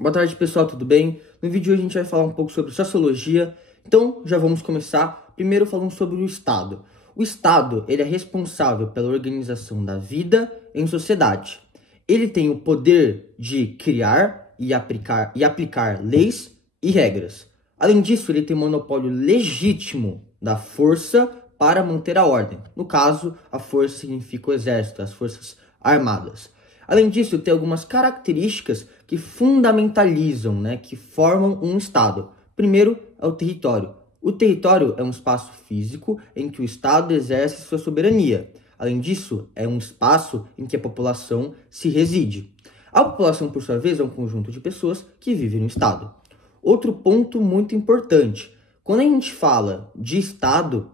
Boa tarde, pessoal, tudo bem? No vídeo de hoje a gente vai falar um pouco sobre sociologia, então já vamos começar primeiro falando sobre o Estado. O Estado, ele é responsável pela organização da vida em sociedade. Ele tem o poder de criar e aplicar leis e regras. Além disso, ele tem um monopólio legítimo da força para manter a ordem. No caso, a força significa o exército, as forças armadas. Além disso, tem algumas características que fundamentalizam, que formam um Estado. Primeiro é o território. O território é um espaço físico em que o Estado exerce sua soberania. Além disso, é um espaço em que a população se reside. A população, por sua vez, é um conjunto de pessoas que vivem no Estado. Outro ponto muito importante. Quando a gente fala de Estado,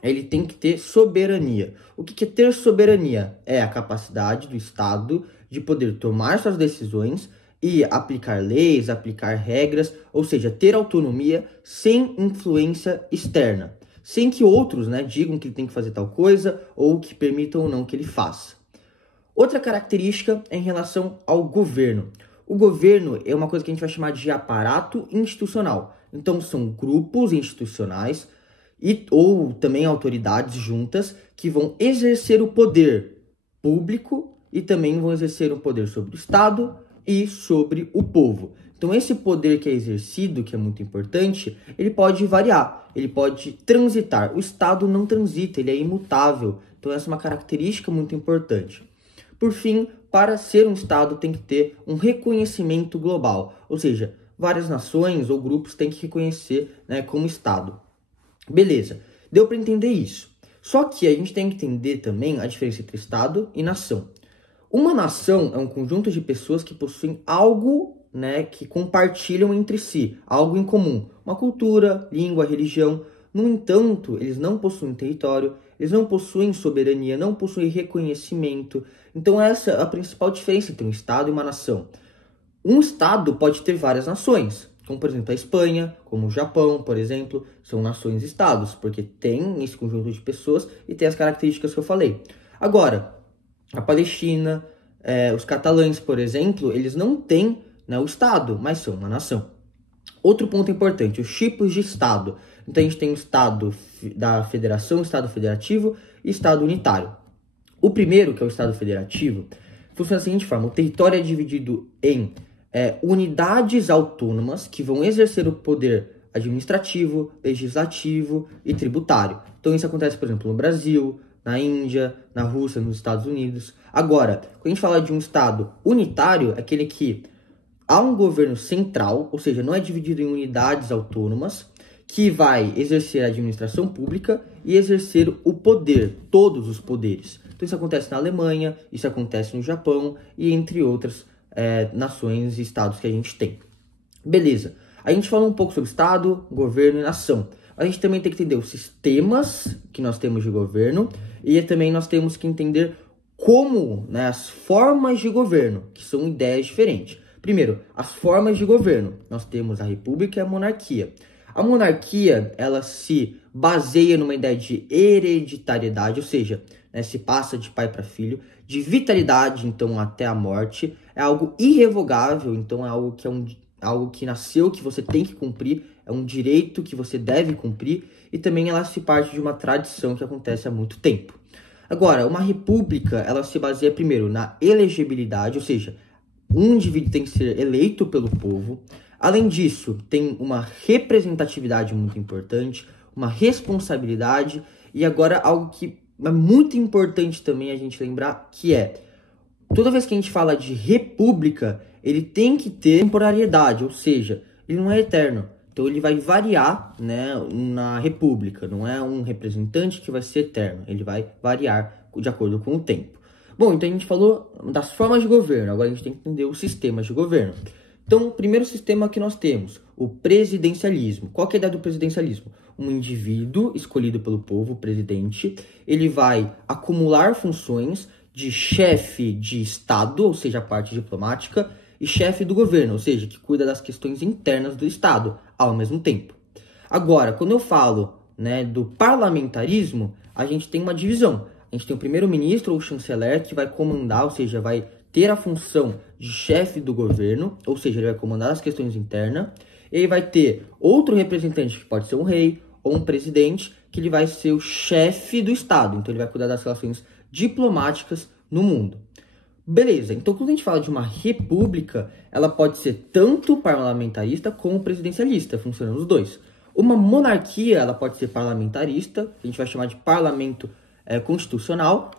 ele tem que ter soberania. O que é ter soberania? É a capacidade do Estado de poder tomar suas decisões e aplicar leis, aplicar regras, ou seja, ter autonomia sem influência externa, sem que outros digam que ele tem que fazer tal coisa ou que permitam ou não que ele faça. Outra característica é em relação ao governo. O governo é uma coisa que a gente vai chamar de aparato institucional. Então, são grupos institucionais ou também autoridades juntas que vão exercer o poder público e também vão exercer o poder sobre o Estado e sobre o povo. Então esse poder que é exercido, que é muito importante, ele pode variar, ele pode transitar. O Estado não transita, ele é imutável. Então essa é uma característica muito importante. Por fim, para ser um Estado tem que ter um reconhecimento global, ou seja, várias nações ou grupos têm que reconhecer como Estado. Beleza, deu para entender isso. Só que a gente tem que entender também a diferença entre Estado e nação. Uma nação é um conjunto de pessoas que possuem algo que compartilham entre si, algo em comum. Uma cultura, língua, religião. No entanto, eles não possuem território, eles não possuem soberania, não possuem reconhecimento. Então essa é a principal diferença entre um Estado e uma nação. Um Estado pode ter várias nações, como por exemplo a Espanha, como o Japão, por exemplo, são nações-estados, porque tem esse conjunto de pessoas e tem as características que eu falei. Agora, a Palestina, os catalães, por exemplo, eles não têm o Estado, mas são uma nação. Outro ponto importante, os tipos de Estado. Então a gente tem o Estado da Federação, Estado Federativo e Estado Unitário. O primeiro, que é o Estado Federativo, funciona da seguinte forma: o território é dividido em unidades autônomas que vão exercer o poder administrativo, legislativo e tributário. Então isso acontece, por exemplo, no Brasil, na Índia, na Rússia, nos Estados Unidos. Agora, quando a gente fala de um Estado unitário, é aquele que há um governo central, ou seja, não é dividido em unidades autônomas, que vai exercer a administração pública e exercer o poder, todos os poderes. Então isso acontece na Alemanha, isso acontece no Japão e entre outras nações e estados que a gente tem. Beleza, a gente falou um pouco sobre Estado, governo e nação. A gente também tem que entender os sistemas que nós temos de governo e também nós temos que entender como, as formas de governo, que são ideias diferentes. Primeiro, as formas de governo. Nós temos a república e a monarquia. A monarquia, ela se baseia numa ideia de hereditariedade, ou seja, se passa de pai para filho, de vitalidade, então, até a morte. É algo irrevogável, então é algo que algo que nasceu, que você tem que cumprir, é um direito que você deve cumprir, e também ela se parte de uma tradição que acontece há muito tempo. Agora, uma república, ela se baseia primeiro na elegibilidade, ou seja, um indivíduo tem que ser eleito pelo povo. Além disso, tem uma representatividade muito importante, uma responsabilidade, e agora algo que é muito importante também a gente lembrar, que toda vez que a gente fala de república, ele tem que ter temporariedade, ou seja, ele não é eterno. Então ele vai variar na república, não é um representante que vai ser eterno, ele vai variar de acordo com o tempo. Bom, então a gente falou das formas de governo, agora a gente tem que entender os sistemas de governo. Então, o primeiro sistema que nós temos, o presidencialismo. Qual que é a ideia do presidencialismo? Um indivíduo escolhido pelo povo, o presidente, ele vai acumular funções de chefe de Estado, ou seja, a parte diplomática, e chefe do governo, ou seja, que cuida das questões internas do Estado, ao mesmo tempo. Agora, quando eu falo do parlamentarismo, a gente tem uma divisão. A gente tem o primeiro-ministro ou o chanceler que vai comandar, ou seja, vai ter a função de chefe do governo, ou seja, ele vai comandar as questões internas. Ele vai ter outro representante, que pode ser um rei ou um presidente, que ele vai ser o chefe do Estado. Então, ele vai cuidar das relações diplomáticas no mundo. Beleza, então quando a gente fala de uma república, ela pode ser tanto parlamentarista como presidencialista, funcionando os dois. Uma monarquia, ela pode ser parlamentarista, que a gente vai chamar de parlamento constitucional,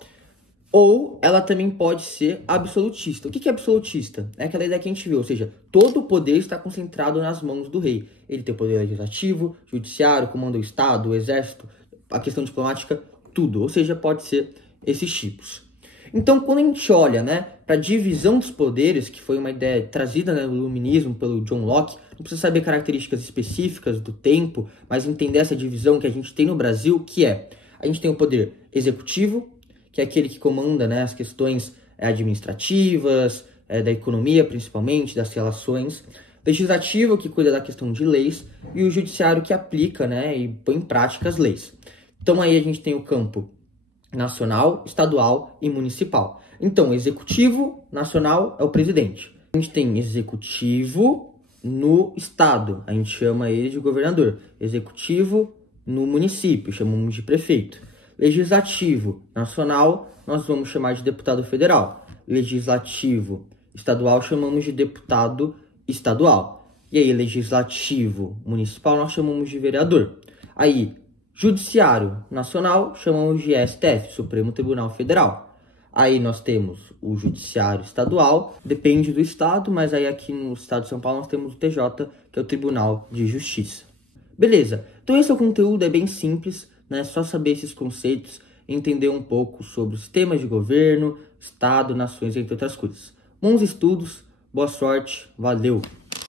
ou ela também pode ser absolutista. O que é absolutista? É aquela ideia que a gente viu, ou seja, todo o poder está concentrado nas mãos do rei. Ele tem o poder legislativo, judiciário, comando do Estado, o exército, a questão diplomática, tudo. Ou seja, pode ser esses tipos. Então, quando a gente olha, para a divisão dos poderes, que foi uma ideia trazida no Iluminismo pelo John Locke, não precisa saber características específicas do tempo, mas entender essa divisão que a gente tem no Brasil, que é, a gente tem o poder executivo, que é aquele que comanda as questões administrativas, da economia principalmente, das relações, legislativo, que cuida da questão de leis, e o judiciário, que aplica e põe em prática as leis. Então, aí a gente tem o campo nacional, estadual e municipal. Então, executivo nacional é o presidente. A gente tem executivo no estado, a gente chama ele de governador. Executivo no município, chamamos de prefeito. Legislativo nacional, nós vamos chamar de deputado federal. Legislativo estadual, chamamos de deputado estadual. E aí, legislativo municipal, nós chamamos de vereador. Aí, Judiciário Nacional, chamamos de STF, Supremo Tribunal Federal. Aí nós temos o Judiciário Estadual, depende do estado, mas aí aqui no estado de São Paulo nós temos o TJ, que é o Tribunal de Justiça. Beleza, então esse é o conteúdo, é bem simples, só saber esses conceitos, entender um pouco sobre os sistemas de governo, estado, nações, entre outras coisas. Bons estudos, boa sorte, valeu!